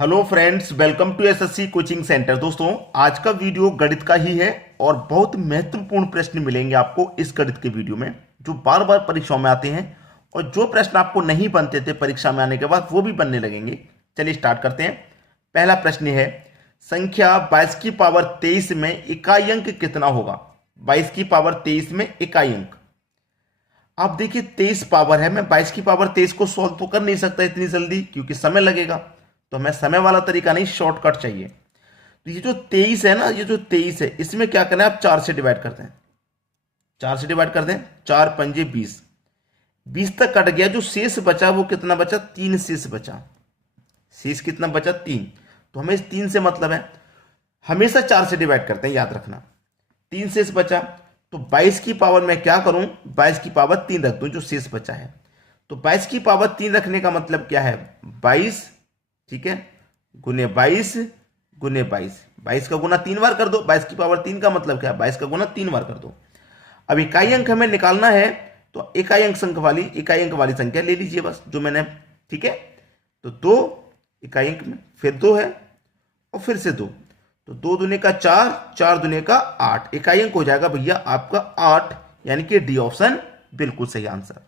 Hello friends, welcome to SSC coaching centre. दोस्तों, आज का वीडियो गणित का ही है और बहुत महत्वपूर्ण प्रश्न मिलेंगे आपको इस गणित के वीडियो में, जो बार बार परीक्षाओं में आते हैं और जो प्रश्न आपको नहीं बनते थे परीक्षा में आने के बाद वो भी बनने लगेंगे। चलिए स्टार्ट करते हैं। पहला प्रश्न है, संख्या 22 की पावर 23 में इकाई अंक कितना होगा? 22 की पावर 23 में इकाई अंक। आप देखिए 23 पावर है, मैं 22 की पावर 23 को सॉल्व तो कर नहीं सकता इतनी जल्दी क्योंकि समय लगेगा, तो हमें समय वाला तरीका नहीं, शॉर्टकट चाहिए। तो ये जो 23 है ना, ये जो 23 है, इसमें क्या करना है, आप 4 से डिवाइड कर दें। 4 से डिवाइड कर दें, 4 पंजे 20, 20 तक कट गया, जो शेष बचा वो कितना बचा? 3 शेष बचा। शेष कितना बचा? 3। तो हमें इस 3 से मतलब है, हमेशा 4 से डिवाइड करते हैं, याद रखना। 3 शेष बचा, तो 22 की पावर में क्या करूं, 22 की पावर 3 रख दूं जो शेष बचा है। तो 22 की पावर 3 रखने का मतलब क्या है? 22, ठीक है, गुने 22 गुने 22, 22 का गुना 3 बार कर दो। 22 की पावर 3 का मतलब क्या है? 22 का गुना 3 बार कर दो। अब इकाई अंक हमें निकालना है, तो इकाई अंक वाली संख्या ले लीजिए बस, जो मैंने, ठीक है। तो 2 इकाई अंक में, फिर 2 है और फिर से 2, तो 2 दूने का 4, 4 दूने का 8, इकाई अंक हो जाएगा भैया आपका 8, यानी कि डी ऑप्शन बिल्कुल सही आंसर।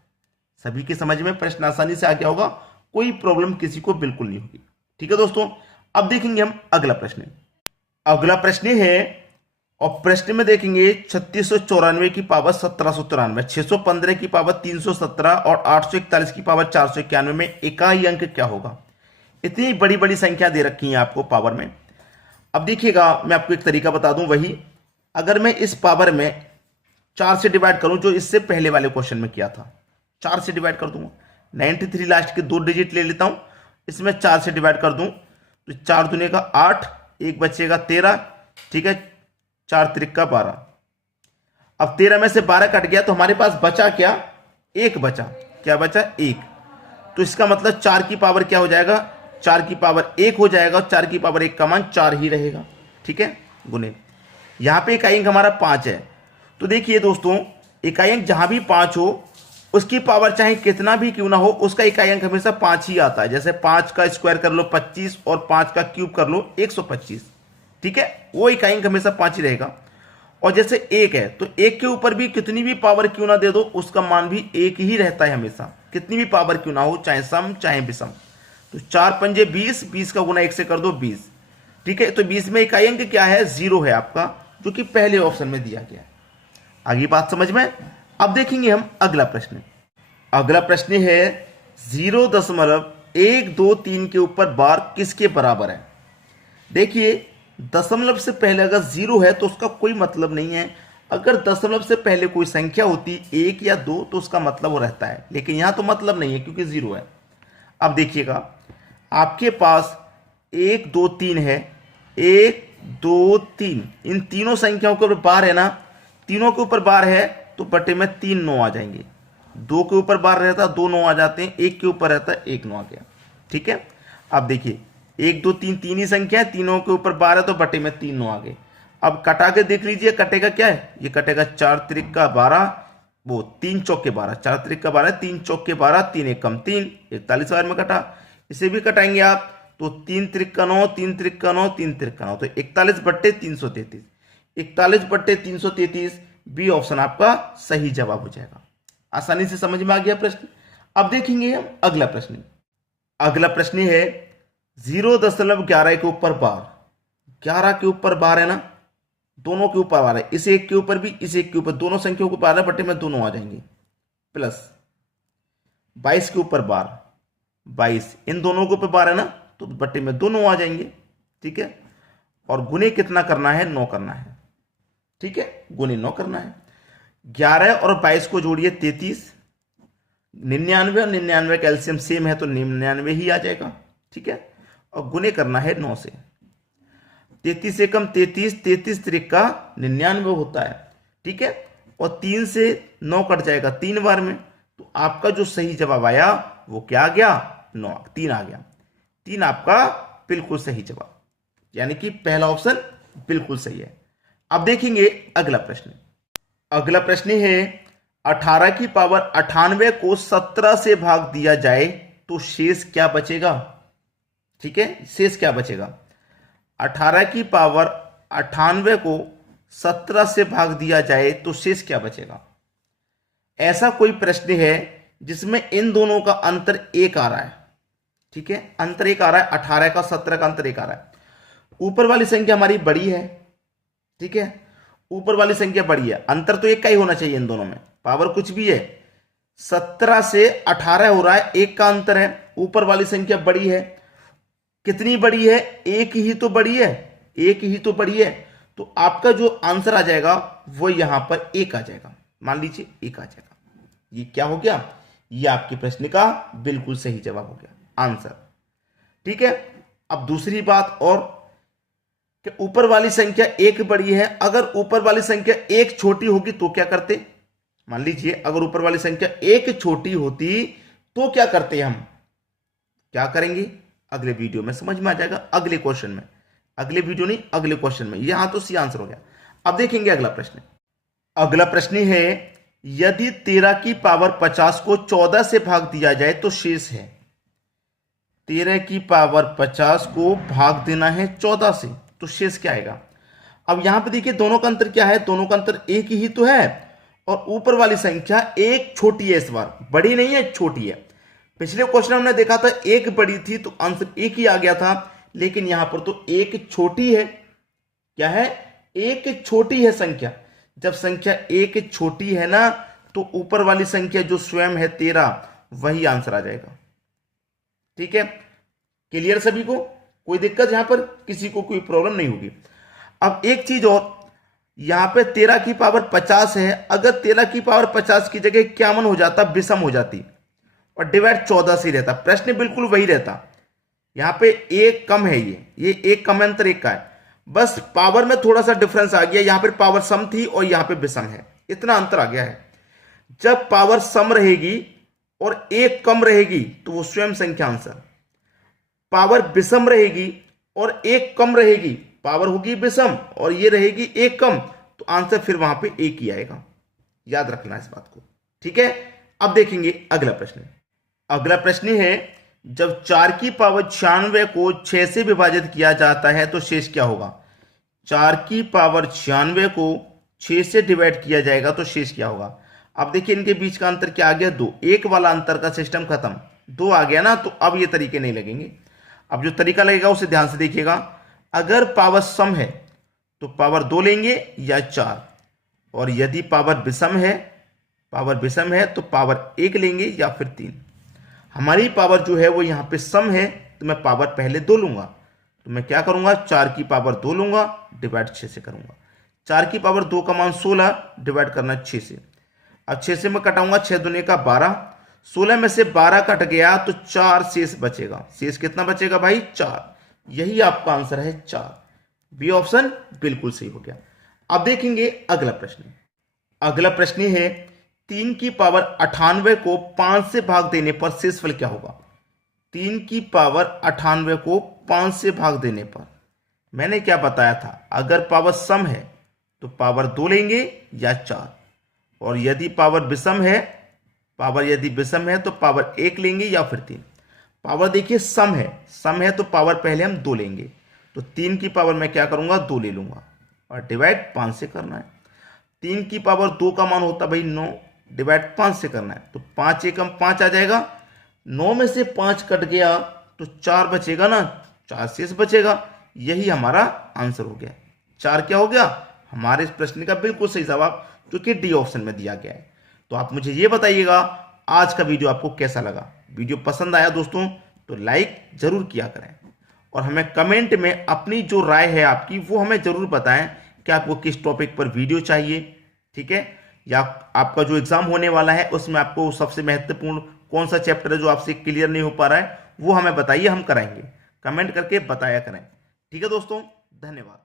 सभी के समझ में प्रश्न आसानी से आ गया होगा, कोई प्रॉब्लम किसी को बिल्कुल नहीं होगी। ठीक है दोस्तों, अब देखेंगे हम अगला प्रश्न। अगला प्रश्न है, और प्रश्न में देखेंगे 3694 की पावर 1793, 615 की पावर 317 और 841 की पावर 491 में इकाई अंक क्या होगा? इतनी बड़ी बड़ी संख्या दे रखी है आपको पावर में। अब देखिएगा, मैं आपको एक तरीका बता दूं, वही अगर मैं इस पावर में 4 से डिवाइड करूं, जो इससे पहले वाले क्वेश्चन में किया था, 4 से डिवाइड कर दूंगा। 93 लास्ट के 2 डिजिट ले लेता हूं, इसमें 4 से डिवाइड कर दूं, तो 4 दूने का 8, एक बचेगा 13, ठीक है, 4 त्रिक 12। अब 13 में से 12 कट गया, तो हमारे पास बचा क्या? 1 बचा। क्या बचा? 1। तो इसका मतलब 4 की पावर क्या हो जाएगा? 4 की पावर 1 हो जाएगा, और 4 की पावर 1 का मान 4 ही रहेगा, ठीक है, गुने। यहां पे इकाई अंक हमारा 5 है, तो देखिए दोस्तों, इकाई अंक जहां भी 5 हो, उसकी पावर चाहे कितना भी क्यों ना हो, उसका इकाई अंक हमेशा 5 ही आता है। जैसे 5 का स्क्वायर कर लो 25 और 5 का क्यूब कर लो 125, ठीक है, वो इकाई अंक हमेशा 5 ही रहेगा। और जैसे 1 है, तो 1 के ऊपर भी कितनी भी पावर क्यों ना दे दो, उसका मान भी 1 ही रहता है हमेशा, कितनी भी पावर क्यों ना हो, चाहे सम चाहे विषम। तो 4 पंजे 20, 20 का गुना 1 से कर दो 20, ठीक है। तो 20 में इकाई अंक क्या है? 0 है आपका, जो कि पहले ऑप्शन में दिया गया है। आगे बात समझ में। अब देखेंगे हम अगला प्रश्न। अगला प्रश्न है, 0.123 के ऊपर बार किसके बराबर है? देखिए, दशमलव से पहले अगर 0 है तो उसका कोई मतलब नहीं है। अगर दशमलव से पहले कोई संख्या होती 1 या 2 तो उसका मतलब वो रहता है, लेकिन यहां तो मतलब नहीं है क्योंकि 0 है। अब देखिएगा, आपके पास 1 2 3 है, 1 2 3, इन तीनों संख्याओं के ऊपर बार है ना, तीनों के ऊपर बार है, तो बटे में 3 9 आ जाएंगे। 2 के ऊपर बार रहता है 2 9 आ जाते हैं, 1 के ऊपर रहता है 1 9 आ गया, ठीक है। अब देखिए 1 2 3 तीन ही संख्या है, तीनों के ऊपर बार है, तो बटे में 3 9 आ गए। अब कटा के देख लीजिए, कटेगा क्या है? ये कटेगा 4 त्रिक 12, वो 3 चौके 12, 4 त्रिक 12, 3 चौके 12, 3 एकम 3, 41 बार में कटा। इसे भी कटाएंगे आप, तो 3 त्रिक 9, 3 त्रिक 9, 3 त्रिक 9, तो 41 बट्टे 333, 41 बट्टे 333, बी ऑप्शन आपका सही जवाब हो जाएगा। आसानी से समझ में आ गया प्रश्न। अब देखेंगे हम अगला प्रश्न। अगला प्रश्न है, 0.11 के ऊपर बार, 11 के ऊपर बार है ना, दोनों के ऊपर बार है, इस एक के ऊपर भी, इस एक के ऊपर, दोनों संख्याओं के ऊपर बटे में दोनों आ जाएंगे, प्लस 22 के ऊपर बार, 22, इन दोनों के ऊपर बार है ना, तो बटे में दोनों आ जाएंगे, ठीक है। और गुने कितना करना है? 9 करना है, ठीक है, गुने 9 करना है। 11 और 22 को जोड़िए 33, 99 और 99 का एलसीएम सेम है, तो 99 ही आ जाएगा, ठीक है। और गुने करना है 9 से, 33 से कम 33, 33 त्रिक का 99 होता है, ठीक है। और 3 से 9 कट जाएगा 3 बार में, तो आपका जो सही जवाब आया वो क्या आ गया? 9, 3 आ गया। 3 आपका बिल्कुल सही जवाब, यानी कि पहला ऑप्शन बिल्कुल सही है। अब देखेंगे अगला प्रश्न। अगला प्रश्न है, 18 की पावर 98 को 17 से भाग दिया जाए तो शेष क्या बचेगा? ठीक है, शेष क्या बचेगा? 18 की पावर 98 को 17 से भाग दिया जाए तो शेष क्या बचेगा? ऐसा कोई प्रश्न है जिसमें इन दोनों का अंतर 1 आ रहा है। ठीक है, अंतर 1 आ रहा है, 18 का 17 का अंतर 1 आ रहा है। ऊपर वाली संख्या हमारी बड़ी है, ठीक है, ऊपर वाली संख्या बड़ी है, अंतर तो 1 का ही होना चाहिए इन दोनों में, पावर कुछ भी है। 17 से 18 हो रहा है, 1 का अंतर है, ऊपर वाली संख्या बड़ी है। कितनी बड़ी है? 1 ही तो बड़ी है, 1 ही तो बड़ी है। तो आपका जो आंसर आ जाएगा वो यहां पर 1 आ जाएगा, मान लीजिए 1 आ जाएगा। ये क्या हो गया? ये आपके प्रश्न का बिल्कुल सही जवाब हो गया, आंसर। ठीक है, अब दूसरी बात और कि ऊपर वाली संख्या 1 बड़ी है, अगर ऊपर वाली संख्या 1 छोटी होगी तो क्या करते? मान लीजिए अगर ऊपर वाली संख्या 1 छोटी होती तो क्या करते हम? क्या करेंगे अगले वीडियो में समझ में आ जाएगा, अगले क्वेश्चन में, अगले वीडियो नहीं अगले क्वेश्चन में। यहां तो सी आंसर हो गया। अब देखेंगे अगला प्रश्न। अगला प्रश्न है, यदि 13 की पावर 50 को 14 से भाग दिया जाए तो शेष है। 13 की पावर 50 को भाग देना है 14 से, तो शेष क्या आएगा? अब यहां पे देखिए दोनों का अंतर क्या है? दोनों का अंतर 1 ही तो है, और ऊपर वाली संख्या 1 छोटी है, इस बार बड़ी नहीं है, छोटी है। पिछले क्वेश्चन हमने देखा था 1 बड़ी थी तो आंसर 1 ही आ गया था, लेकिन यहां पर तो 1 छोटी है। क्या है? 1 छोटी है संख्या। जब संख्या 1 छोटी है ना, तो ऊपर वाली संख्या जो स्वयं है 13, वही आंसर आ जाएगा। ठीक है, क्लियर सभी को? कोई दिक्कत यहां पर किसी को कोई प्रॉब्लम नहीं होगी। अब एक चीज और, यहां पे 13 की पावर 50 है, अगर 13 की पावर 50 की जगह क्या मन हो जाता? विषम हो जाती और डिवाइड 14 से रहता, प्रश्न बिल्कुल वही रहता। यहां पे 1 कम है, ये 1 कम है, अंतर 1 का है, बस पावर में थोड़ा सा डिफरेंस आ गया। यहां पर पावर सम थी और यहां पे विषम है, इतना अंतर आ गया है। जब पावर सम रहेगी और 1 कम रहेगी तो वो स्वयं संख्या आंसर। पावर विषम रहेगी और 1 कम रहेगी, पावर होगी विषम और ये रहेगी 1 कम, तो आंसर फिर वहां पे 1 ही आएगा। याद रखना इस बात को। ठीक है, अब देखेंगे अगला प्रश्न। अगला प्रश्न है, जब 4 की पावर 96 को 6 से विभाजित किया जाता है तो शेष क्या होगा? 4 की पावर 96 को 6 से डिवाइड किया जाएगा तो शेष क्या होगा? अब देखिए इनके बीच का अंतर क्या आ गया? 2। 1 वाला अंतर का सिस्टम खत्म, 2 आ गया ना, तो अब ये तरीके नहीं लगेंगे। अब जो तरीका लगेगा उसे ध्यान से देखिएगा। अगर पावर सम है तो पावर 2 लेंगे या 4, और यदि पावर विषम है तो पावर 1 लेंगे या फिर 3। हमारी पावर जो है वो यहाँ पे सम है, तो मैं पावर पहले 2 लूंगा, तो मैं क्या करूंगा? 4 की पावर 2 लूंगा, डिवाइड 6 से करूंगा। 4 की पावर 2 का मान 16, डिवाइड करना 6 से। अब 6 से मैं कटाऊंगा, 6 दूनी का 12, 16 में से 12 कट गया तो 4 शेष बचेगा। शेष कितना बचेगा भाई? 4। यही आपका आंसर है 4। बी ऑप्शन बिल्कुल सही हो गया। अब देखेंगे अगला प्रश्न। अगला प्रश्न है, 3 की पावर 98 को 5 से भाग देने पर शेषफल क्या होगा? 3 की पावर 98 को 5 से भाग देने पर मैंने क्या बताया था? अगर पावर सम है तो पावर 2 लेंगे या 4, और यदि पावर विषम है तो पावर 1 लेंगे या फिर 3। पावर देखिए सम है तो पावर पहले हम 2 लेंगे, तो 3 की पावर मैं क्या करूंगा? 2 ले लूंगा और डिवाइड 5 से करना है। 3 की पावर 2 का मान होता भाई 9, डिवाइड 5 से करना है, तो 5 एकम 5 आ जाएगा। 9 में से 5 कट गया तो 4 बचेगा ना, 4 शेष बचेगा। यही हमारा आंसर हो गया। 4 क्या हो गया? हमारे इस प्रश्न का बिल्कुल सही जवाब, जो कि डी ऑप्शन में दिया गया है। तो आप मुझे ये बताइएगा आज का वीडियो आपको कैसा लगा। वीडियो पसंद आया दोस्तों तो लाइक जरूर किया करें, और हमें कमेंट में अपनी जो राय है आपकी वो हमें जरूर बताएं कि आपको किस टॉपिक पर वीडियो चाहिए। ठीक है, या आपका जो एग्जाम होने वाला है उसमें आपको सबसे महत्वपूर्ण कौन सा चैप्टर है जो आपसे क्लियर नहीं हो पा रहा है, वो हमें बताइए, हम कराएंगे। कमेंट करके बताया करें। ठीक है दोस्तों, धन्यवाद।